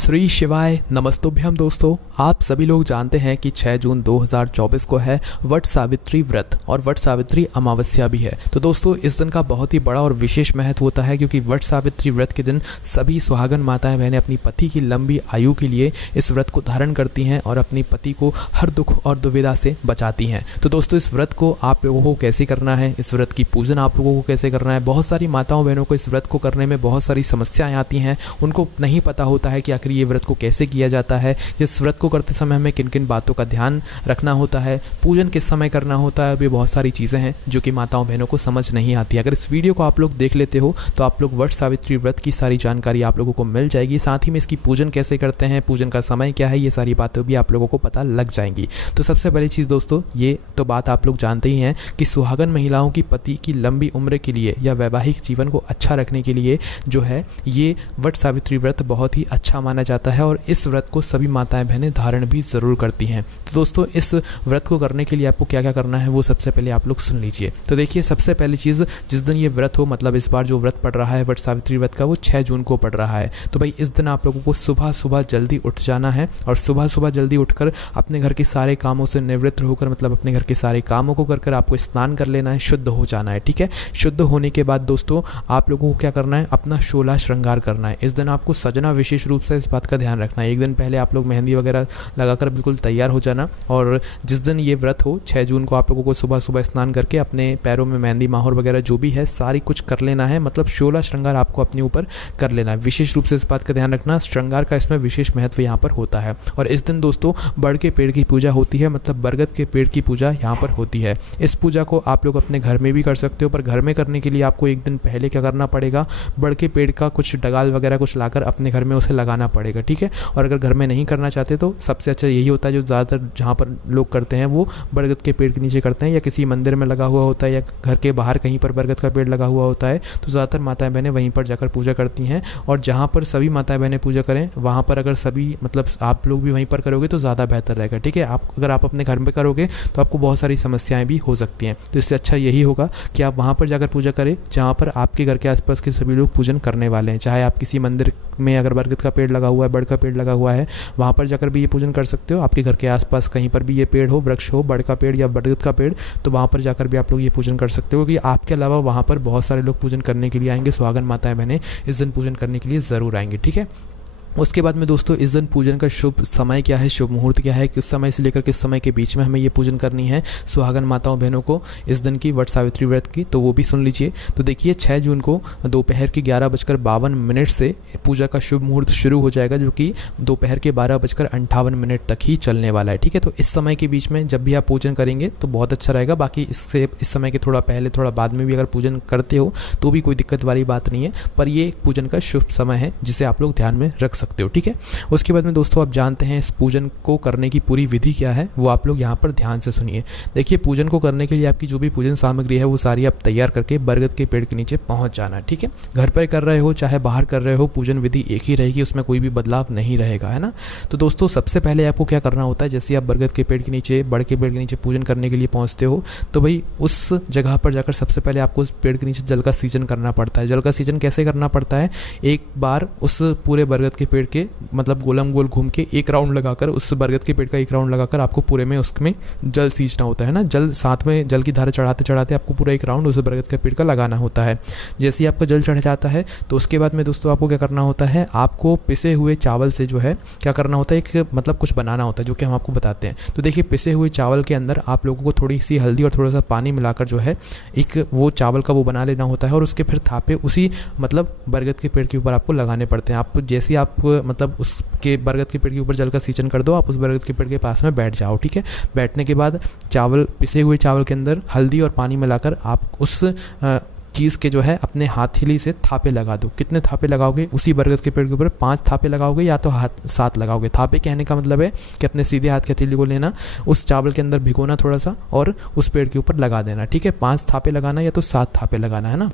श्री शिवाय नमस्तुभ्यम दोस्तों, आप सभी लोग जानते हैं कि 6 जून 2024 को है वट सावित्री व्रत और वट सावित्री अमावस्या भी है। तो दोस्तों इस दिन का बहुत ही बड़ा और विशेष महत्व होता है, क्योंकि वट सावित्री व्रत के दिन सभी सुहागन माताएं बहनें अपनी पति की लंबी आयु के लिए इस व्रत को धारण करती हैं और अपनी पति को हर दुख और दुविधा से बचाती हैं। तो दोस्तों इस व्रत को आप लोगों को कैसे करना है, इस व्रत की पूजन आप लोगों को कैसे करना है। बहुत सारी माताओं बहनों को इस व्रत को करने में बहुत सारी समस्याएं आती हैं, उनको नहीं पता होता है कि आखिर ये व्रत को कैसे किया जाता है, इस व्रत को करते समय हमें किन किन बातों का ध्यान रखना होता है, पूजन किस समय करना होता है। भी बहुत सारी चीज़ें हैं जो कि माताओं बहनों को समझ नहीं आती। अगर इस वीडियो को आप लोग देख लेते हो तो आप लोग वट सावित्री व्रत की सारी जानकारी आप लोगों को मिल जाएगी। साथ ही में इसकी पूजन कैसे करते हैं, पूजन का समय क्या है, ये सारी बातें भी आप लोगों को पता लग जाएंगी। तो सबसे पहली चीज़ दोस्तों, ये तो बात आप लोग जानते ही हैं कि सुहागन महिलाओं की पति की लंबी उम्र के लिए या वैवाहिक जीवन को अच्छा रखने के लिए जो है ये वट सावित्री व्रत बहुत ही अच्छा माना जाता है और इस व्रत को सभी माताएं बहनें धारण भी ज़रूर करती हैं। तो दोस्तों इस व्रत को करने के लिए आपको क्या क्या करना है वो सबसे पहले आप लोग सुन लीजिए। तो देखिए, सबसे पहली चीज़, जिस दिन ये व्रत हो, मतलब इस बार जो व्रत पड़ रहा है वट सावित्री व्रत का, वो 6 जून को पड़ रहा है। तो भाई इस दिन आप लोगों को सुबह सुबह जल्दी उठ जाना है और सुबह सुबह जल्दी उठकर अपने घर के सारे कामों से निवृत्त होकर, मतलब अपने घर के सारे कामों को कर आपको स्नान कर लेना है, शुद्ध हो जाना है। ठीक है, शुद्ध होने के बाद दोस्तों आप लोगों को क्या करना है, अपना 16 श्रृंगार करना है। इस दिन आपको सजना विशेष रूप से इस बात का ध्यान रखना है। एक दिन पहले आप लोग मेहंदी वगैरह लगाकर बिल्कुल तैयार हो जाना, और जिस दिन ये व्रत हो 6 जून को आप लोगों को सुबह सुबह स्नान करके अपने पैरों में मेहंदी माहौर वगैरह जो भी है सारी कुछ कर लेना है। मतलब 16 श्रृंगार आपको अपने ऊपर कर लेना है। विशेष रूप से इस बात का ध्यान रखना, श्रृंगार का इसमें विशेष महत्व यहाँ पर होता है। और इस दिन दोस्तों बड़ के पेड़ की पूजा होती है, मतलब बरगद के पेड़ की पूजा यहाँ पर होती है। इस पूजा को आप लोग अपने घर में भी कर सकते हो, पर घर में करने के लिए आपको एक दिन पहले क्या करना पड़ेगा, बड़ के पेड़ का कुछ डगाल वगैरह कुछ लाकर अपने घर में उसे लगाना पड़ेगा। ठीक है, और अगर घर में नहीं करना चाहते तो सबसे अच्छा यही होता है, जो ज़्यादातर जहाँ पर लोग करते हैं वो बरगद के पेड़ के नीचे करते हैं, या किसी मंदिर में लगा हुआ होता है, या घर के बाहर कहीं पर बरगद का पेड़ लगा हुआ होता है। तो ज़्यादातर माताएं बहनें वहीं पर जाकर पूजा करती हैं, और जहाँ पर सभी माताएं बहनें पूजा करें वहाँ पर अगर सभी, मतलब आप लोग भी वहीं पर करोगे तो ज़्यादा बेहतर रहेगा। ठीक है, अगर आप अपने घर में करोगे तो आपको बहुत सारी समस्याएं भी हो सकती हैं। तो इससे अच्छा यही होगा कि आप वहाँ पर जाकर पूजा करें जहाँ पर आपके घर के आसपास के सभी लोग पूजन करने वाले हैं। चाहे आप किसी मंदिर में अगर बरगद का पेड़ लगा हुआ है, बड़ का पेड़ लगा हुआ है, वहाँ पर जाकर भी ये पूजन कर सकते हो। आपके घर के आसपास कहीं पर भी ये पेड़ हो, वृक्ष हो, बड़ का पेड़ या बरगद का पेड़, तो वहाँ पर जाकर भी आप लोग ये पूजन कर सकते हो। क्योंकि आपके अलावा वहाँ पर बहुत सारे लोग पूजन करने के लिए आएंगे। सुहागन माताएं बहनें इस दिन पूजन करने के लिए ज़रूर आएंगे। ठीक है, उसके बाद में दोस्तों इस दिन पूजन का शुभ समय क्या है, शुभ मुहूर्त क्या है, किस समय से लेकर किस समय के बीच में हमें ये पूजन करनी है सुहागन माताओं बहनों को इस दिन की वट सावित्री व्रत की, तो वो भी सुन लीजिए। तो देखिए 6 जून को दोपहर के 11:52 से पूजा का शुभ मुहूर्त शुरू हो जाएगा, जो कि दोपहर के 12:58 तक ही चलने वाला है। ठीक है, तो इस समय के बीच में जब भी आप पूजन करेंगे तो बहुत अच्छा रहेगा। बाकी इससे इस समय के थोड़ा पहले थोड़ा बाद में भी अगर पूजन करते हो तो भी कोई दिक्कत वाली बात नहीं है, पर ये पूजन का शुभ समय है जिसे आप लोग ध्यान में रख सकते हो। ठीक है, उसके बाद में दोस्तों आप जानते हैं इस पूजन को करने की पूरी विधि क्या है, वो आप लोग यहाँ पर ध्यान से सुनिए। देखिए, पूजन को करने के लिए आपकी जो भी पूजन सामग्री है वो सारी आप तैयार करके बरगद के पेड़ के नीचे पहुँच जाना है। ठीक है, घर पर कर रहे हो चाहे बाहर कर रहे हो, पूजन विधि एक ही रहेगी, उसमें कोई भी बदलाव नहीं रहेगा, है ना। तो दोस्तों सबसे पहले आपको क्या करना होता है, जैसे आप बरगद के पेड़ के नीचे, बड़ के पेड़ के नीचे पूजन करने के लिए पहुँचते हो तो भाई उस जगह पर जाकर सबसे पहले आपको उस पेड़ के नीचे जल का सींचन करना पड़ता है। जल का सींचन कैसे करना पड़ता है, एक बार उस पूरे बरगद के पेड़ के मतलब गोलम गोल घूम के एक राउंड लगाकर, उस बरगद के पेड़ का एक राउंड लगाकर आपको पूरे में उसमें जल सींचना होता है ना। जल साथ में जल की धारा चढ़ाते चढ़ाते आपको पूरा एक राउंड उस बरगद के पेड़ का लगाना होता है। जैसे ही आपका जल चढ़ जाता है तो उसके बाद में दोस्तों आपको क्या करना होता है, आपको पिसे हुए चावल से जो है क्या करना होता है, एक मतलब कुछ बनाना होता है जो कि हम आपको बताते हैं। तो देखिए, पिसे हुए चावल के अंदर आप लोगों को थोड़ी सी हल्दी और थोड़ा सा पानी मिलाकर जो है एक वो चावल का वो बना लेना होता है, और उसके फिर थापे उसी मतलब बरगद के पेड़ के ऊपर आपको लगाने पड़ते हैं। आप जैसे ही आप मतलब उसके बरगद के पेड़ के ऊपर जल का सींचन कर दो, आप उस बरगद के पेड़ के पास में बैठ जाओ। ठीक है, बैठने के बाद चावल, पिसे हुए चावल के अंदर हल्दी और पानी मिलाकर आप उस चीज़ के जो है अपने हथेली से थापे लगा दो। कितने थापे लगाओगे, उसी बरगद के पेड़ के ऊपर 5 थापे लगाओगे या तो 7 लगाओगे। थापे कहने का मतलब है कि अपने सीधे हाथ की हथेली को लेना, उस चावल के अंदर भिगोना थोड़ा सा और उस पेड़ के ऊपर लगा देना। ठीक है, 5 थापे लगाना या तो 7 थापे लगाना, है ना।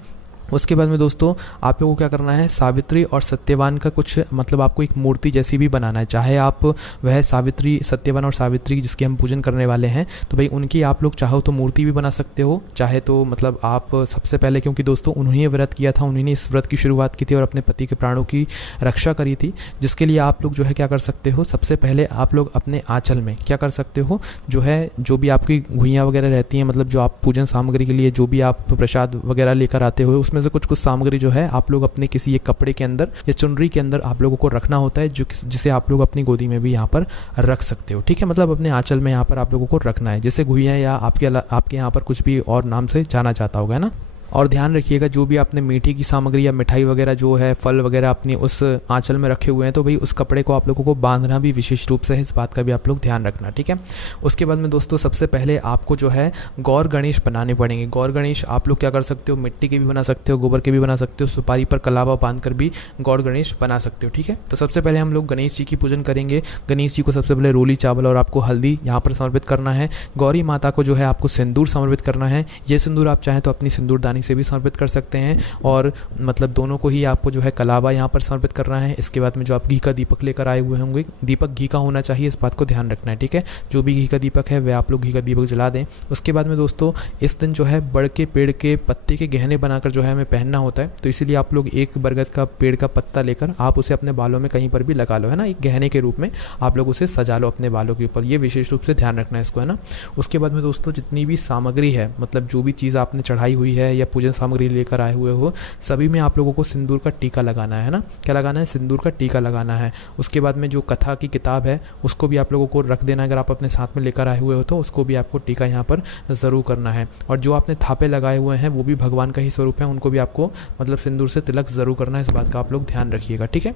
उसके बाद में दोस्तों आप लोगों को क्या करना है, सावित्री और सत्यवान का कुछ मतलब आपको एक मूर्ति जैसी भी बनाना है। चाहे आप वह सावित्री, सत्यवान और सावित्री जिसकी हम पूजन करने वाले हैं, तो भाई उनकी आप लोग चाहो तो मूर्ति भी बना सकते हो, चाहे तो मतलब आप सबसे पहले, क्योंकि दोस्तों उन्होंने व्रत किया था, उन्होंने इस व्रत की शुरुआत की थी और अपने पति के प्राणों की रक्षा करी थी, जिसके लिए आप लोग जो है क्या कर सकते हो, सबसे पहले आप लोग अपने आंचल में क्या कर सकते हो, जो है जो भी आपकी घुइयाँ वगैरह रहती हैं, मतलब जो आप पूजन सामग्री के लिए जो भी आप प्रसाद वगैरह लेकर आते हो, उसमें से कुछ सामग्री जो है आप लोग अपने किसी एक कपड़े के अंदर या चुनरी के अंदर आप लोगों को रखना होता है, जिसे आप लोग अपनी गोदी में भी यहाँ पर रख सकते हो। ठीक है, मतलब अपने आंचल में यहाँ पर आप लोगों को रखना है, जैसे घुइयाँ या आपके यहाँ पर कुछ भी और नाम से जाना जाता होगा ना। और ध्यान रखिएगा, जो भी आपने मीठी की सामग्री या मिठाई वगैरह जो है, फल वगैरह अपनी उस आंचल में रखे हुए हैं, तो भाई उस कपड़े को आप लोगों को बांधना भी विशेष रूप से है, इस बात का भी आप लोग ध्यान रखना। ठीक है, उसके बाद में दोस्तों सबसे पहले आपको जो है गौर गणेश बनाने पड़ेंगे। गौर गणेश आप लोग क्या कर सकते हो, मिट्टी के भी बना सकते हो, गोबर के भी बना सकते हो, सुपारी पर कलावा बांध कर भी गौर गणेश बना सकते हो। ठीक है, तो सबसे पहले हम लोग गणेश जी की पूजन करेंगे। गणेश जी को सबसे पहले रोली चावल और आपको हल्दी यहाँ पर समर्पित करना है। गौरी माता को जो है आपको सिंदूर समर्पित करना है। ये सिंदूर आप चाहें तो अपनी सिंदूरदानी से भी समर्पित कर सकते हैं, और मतलब दोनों को ही आपको जो है कलावा यहाँ पर समर्पित करना है। इसके बाद में जो आप घी का दीपक लेकर आए हुए होंगे, दीपक घी का होना चाहिए, इस बात को ध्यान रखना है। ठीक है, जो भी घी का दीपक है वह आप लोग घी का दीपक जला दें। उसके बाद में दोस्तों इस दिन जो है बड़ के पेड़ के पत्ते के गहने बनाकर जो है हमें पहनना होता है, तो इसीलिए आप लोग एक बरगद का पेड़ का पत्ता लेकर आप उसे अपने बालों में कहीं पर भी लगा लो, है ना, एक गहने के रूप में आप लोग उसे सजा लो अपने बालों के ऊपर, ये विशेष रूप से ध्यान रखना है इसको, है ना। उसके बाद में दोस्तों जितनी भी सामग्री है, मतलब जो भी चीज़ आपने चढ़ाई हुई है या पूजन सामग्री लेकर आए हुए हो, सभी में आप लोगों को सिंदूर का टीका लगाना है ना। क्या लगाना है, सिंदूर का टीका लगाना है। उसके बाद में जो कथा की किताब है उसको भी आप लोगों को रख देना है, अगर आप अपने साथ में लेकर आए हुए हो तो उसको भी आपको टीका यहाँ पर ज़रूर करना है। और जो आपने थापे लगाए हुए हैं वो भी भगवान का ही स्वरूप है, उनको भी आपको मतलब सिंदूर से तिलक ज़रूर करना है, इस बात का आप लोग ध्यान रखिएगा। ठीक है,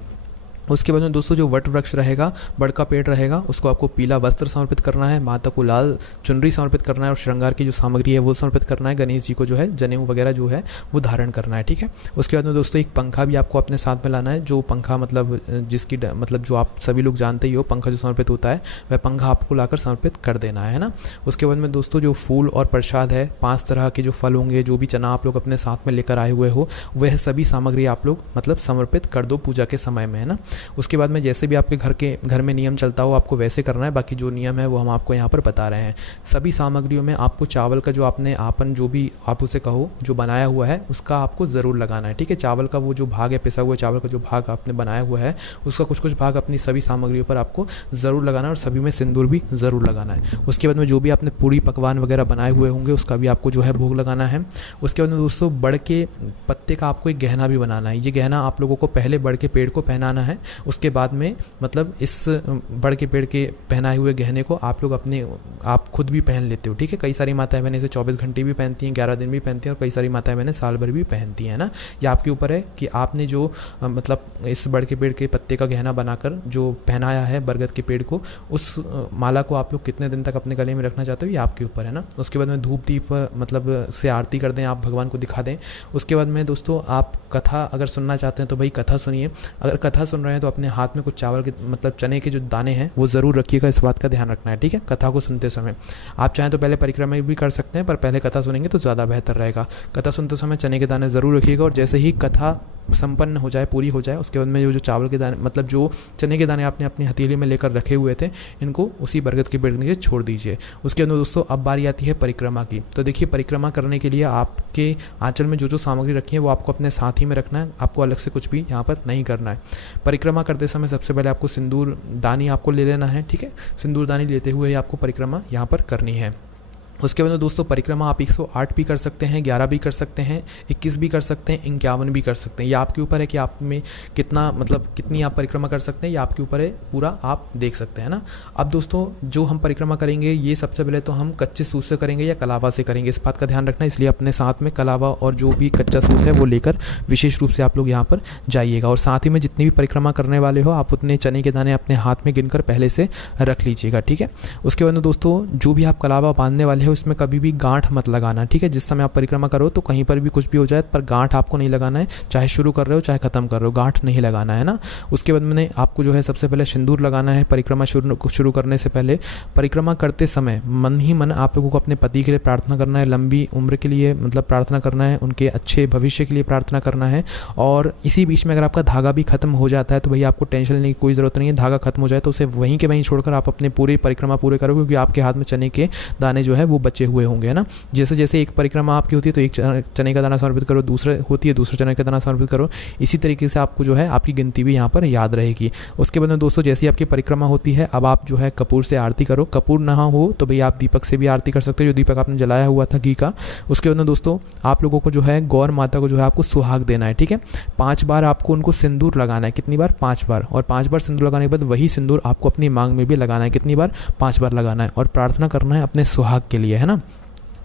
उसके बाद में दोस्तों जो वट वृक्ष रहेगा, बड़ का पेड़ रहेगा, उसको आपको पीला वस्त्र समर्पित करना है, माता को लाल चुनरी समर्पित करना है, और श्रृंगार की जो सामग्री है वो समर्पित करना है। गणेश जी को जो है जनेऊ वगैरह जो है वो धारण करना है। ठीक है, उसके बाद में दोस्तों एक पंखा भी आपको अपने साथ में लाना है, जो पंखा मतलब जिसकी मतलब जो आप सभी लोग जानते ही हो, पंखा जो समर्पित होता है वह पंखा आपको लाकर समर्पित कर देना है ना। उसके बाद में दोस्तों जो फूल और प्रसाद है, 5 तरह के जो फल होंगे, जो भी चना आप लोग अपने साथ में लेकर आए हुए हो, वह सभी सामग्री आप लोग मतलब समर्पित कर दो पूजा के समय में, है ना। उसके बाद में जैसे भी आपके घर में नियम चलता हो आपको वैसे करना है, बाकी जो नियम है वो हम आपको यहाँ पर बता रहे हैं। सभी सामग्रियों में आपको चावल का जो आपने आपन जो भी आप उसे कहो जो बनाया हुआ है उसका आपको ज़रूर लगाना है। ठीक है, चावल का वो जो भाग है, पिसा हुआ चावल का जो भाग आपने बनाया हुआ है उसका कुछ भाग अपनी सभी सामग्रियों पर आपको ज़रूर लगाना है, और सभी में सिंदूर भी ज़रूर लगाना है। उसके बाद में जो भी आपने पूरी पकवान वगैरह बनाए हुए होंगे उसका भी आपको जो है भोग लगाना है। उसके बाद में दोस्तों बड़ के पत्ते का आपको एक गहना भी बनाना है। ये गहना आप लोगों को पहले बड़ के पेड़ को पहनाना है, उसके बाद में मतलब इस बड़ के पेड़ के पहनाए हुए गहने को आप लोग आप खुद भी पहन लेते हो। ठीक है, कई सारी माताएं बहनें इसे 24 घंटे भी पहनती हैं, 11 दिन भी पहनती हैं, और कई सारी माताएं बहनें साल भर भी पहनती हैं ना। ये आपके ऊपर है कि आपने जो मतलब इस बड़ के पेड़ के पत्ते का गहना बनाकर जो पहनाया है बरगद के पेड़ को, उस माला को आप लोग कितने दिन तक अपने गले में रखना चाहते हो ये आपके ऊपर है ना। उसके बाद में धूप दीप मतलब से आरती कर दें, आप भगवान को दिखा दें। उसके बाद में दोस्तों आप कथा अगर सुनना चाहते हैं तो भाई कथा सुनिए। अगर कथा सुन रहे हैं तो अपने हाथ में कुछ चावल के मतलब चने के जो दाने हैं वो ज़रूर रखिएगा, इस बात का ध्यान रखना है। ठीक है, कथा को सुनते समय आप चाहें तो पहले परिक्रमा भी कर सकते हैं, पर पहले कथा सुनेंगे तो ज़्यादा बेहतर रहेगा। कथा सुनते समय चने के दाने ज़रूर रखिएगा, और जैसे ही कथा संपन्न हो जाए, पूरी हो जाए, उसके बाद में जो चावल के दाने मतलब जो चने के दाने आपने अपनी हथेली में लेकर रखे हुए थे, इनको उसी बरगद के पेड़ नीचे छोड़ दीजिए। उसके अंदर दोस्तों अब बारी आती है परिक्रमा की। तो देखिए, परिक्रमा करने के लिए आपके आंचल में जो सामग्री रखी है वो आपको अपने साथ ही में रखना है, आपको अलग से कुछ भी यहाँ पर नहीं करना है। परिक्रमा करते समय सबसे पहले आपको सिंदूर दानी आपको ले लेना है। ठीक है, सिंदूर दानी लेते हुए आपको परिक्रमा यहाँ पर करनी है। उसके बाद दोस्तों परिक्रमा आप 108 भी कर सकते हैं, 11 भी कर सकते हैं, 21 भी कर सकते हैं, 51 भी कर सकते हैं। ये आपके ऊपर है कि आप में कितना मतलब कितनी आप परिक्रमा कर सकते हैं, ये आपके ऊपर है, पूरा आप देख सकते हैं ना। अब दोस्तों जो हम परिक्रमा करेंगे ये सबसे पहले तो हम कच्चे सूत से करेंगे या कलावा से करेंगे, इस बात का ध्यान रखना है। इसलिए अपने साथ में कलावा और जो भी कच्चा सूत है वो लेकर विशेष रूप से आप लोग यहाँ पर जाइएगा। और साथ ही में जितनी भी परिक्रमा करने वाले हो आप उतने चने के दाने अपने हाथ में गिनकर पहले से रख लीजिएगा। ठीक है, उसके बाद दोस्तों जो भी आप कलावा बांधने वाले हो उसमें कभी भी गांठ मत लगाना, ठीक है। जिस समय आप परिक्रमा करो तो कहीं पर भी कुछ भी हो जाए पर गांठ आपको नहीं लगाना है, चाहे शुरू कर रहे हो चाहे खत्म कर रहे हो, गांठ नहीं लगाना है ना। उसके बाद मैंने आपको जो है सबसे पहले सिंदूर लगाना है परिक्रमा शुरू करने से पहले। परिक्रमा करते समय मन ही मन आप लोगों को अपने पति के लिए प्रार्थना करना है, लंबी उम्र के लिए मतलब प्रार्थना करना है, उनके अच्छे भविष्य के लिए प्रार्थना करना है। और इसी बीच में अगर आपका धागा भी खत्म हो जाता है तो भैया आपको टेंशन लेने की कोई ज़रूरत नहीं है। धागा खत्म हो जाए तो उसे वहीं के वहीं छोड़कर आप अपने पूरी परिक्रमा पूरे करो, क्योंकि आपके हाथ में चने के दाने जो है वो बचे हुए होंगे, है ना। जैसे जैसे एक परिक्रमा आपकी होती है तो एक चने का दाना समर्पित करो, दूसरे होती है दूसरे चने का दाना समर्पित करो। इसी तरीके से आपको जो है आपकी गिनती भी यहाँ पर याद रहेगी। उसके बाद में दोस्तों जैसी आपकी परिक्रमा होती है अब आप जो है कपूर से आरती करो। कपूर ना हो तो भैया आप दीपक से भी आरती कर सकते हो, जो दीपक आपने जलाया हुआ था घी का। उसके बाद में दोस्तों आप लोगों को जो है गौर माता को जो है आपको सुहाग देना है, ठीक है। 5 बार आपको उनको सिंदूर लगाना है। कितनी बार? 5 बार। और 5 बार सिंदूर लगाने के बाद वही सिंदूर आपको अपनी मांग में भी लगाना है। कितनी बार? 5 बार लगाना है। और प्रार्थना करना है अपने सुहाग के लिए, है ना।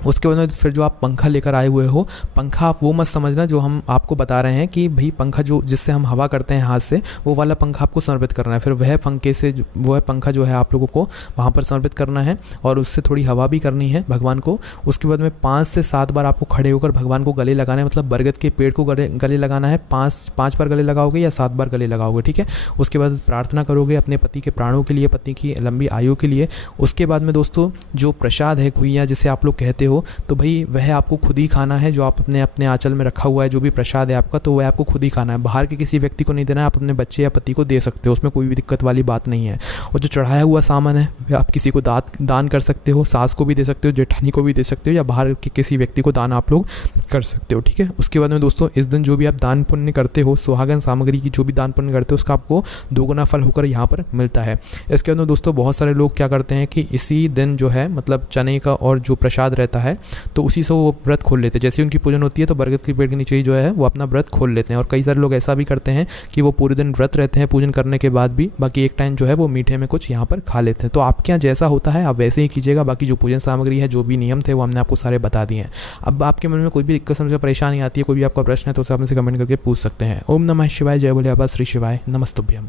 उसके बाद में फिर जो आप पंखा लेकर आए हुए हो, पंखा आप वो मत समझना जो हम आपको बता रहे हैं कि भाई पंखा जो जिससे हम हवा करते हैं हाथ से, वो वाला पंखा आपको समर्पित करना है। फिर वह पंखा जो है आप लोगों को वहाँ पर समर्पित करना है और उससे थोड़ी हवा भी करनी है भगवान को। उसके बाद में 5 से 7 बार आपको खड़े होकर भगवान को गले लगाना है, मतलब बरगद के पेड़ को गले लगाना है। 5 बार गले लगाओगे या 7 बार गले लगाओगे, ठीक है। उसके बाद प्रार्थना करोगे अपने पति के प्राणों के लिए, पति की लंबी आयु के लिए। उसके बाद में दोस्तों जो प्रसाद है खुइया जिसे आप लोग कहते हो, तो भाई वह आपको खुद ही खाना है। जो आप अपने आंचल में रखा हुआ है जो भी प्रसाद है आपका, तो वह आपको खुद ही खाना है, बाहर के किसी व्यक्ति को नहीं देना है। आप अपने बच्चे या पति को दे सकते हो, उसमें कोई भी दिक्कत वाली बात नहीं है। और जो चढ़ाया हुआ सामान है वह आप किसी को दान कर सकते हो, सास को भी दे सकते हो, जेठानी को भी दे सकते हो, या बाहर के किसी व्यक्ति को दान आप लोग कर सकते हो, ठीक है। उसके बाद में दोस्तों इस दिन जो भी आप दान पुण्य करते हो, सुहागन सामग्री की जो भी दान पुण्य करते हो, उसका आपको 2 गुना फल होकर यहाँ पर मिलता है। इसके बाद में दोस्तों बहुत सारे लोग क्या करते हैं कि इसी दिन जो है मतलब चने का और जो प्रसाद रहता है तो उसी से वो व्रत खोल लेते हैं। जैसे उनकी पूजन होती है तो बरगद के पेड़ के नीचे ही जो है वो अपना व्रत खोल लेते हैं। और कई सारे लोग ऐसा भी करते हैं कि वो पूरे दिन व्रत रहते हैं पूजन करने के बाद भी, बाकी एक टाइम जो है वो मीठे में कुछ यहाँ पर खा लेते हैं। तो आपके यहाँ जैसा होता है आप वैसे ही कीजिएगा। बाकी जो पूजन सामग्री है, जो भी नियम थे, वो हमने आपको सारे बता दिए हैं। अब आपके मन में कोई भी दिक्कत समस्या परेशानी आती है, कोई भी आपका प्रश्न है, तो उसे आप हमसे कमेंट करके पूछ सकते हैं। ओम नमः शिवाय, जय भोले बाबा श्री शिवाय, नमस्तुभ्यम।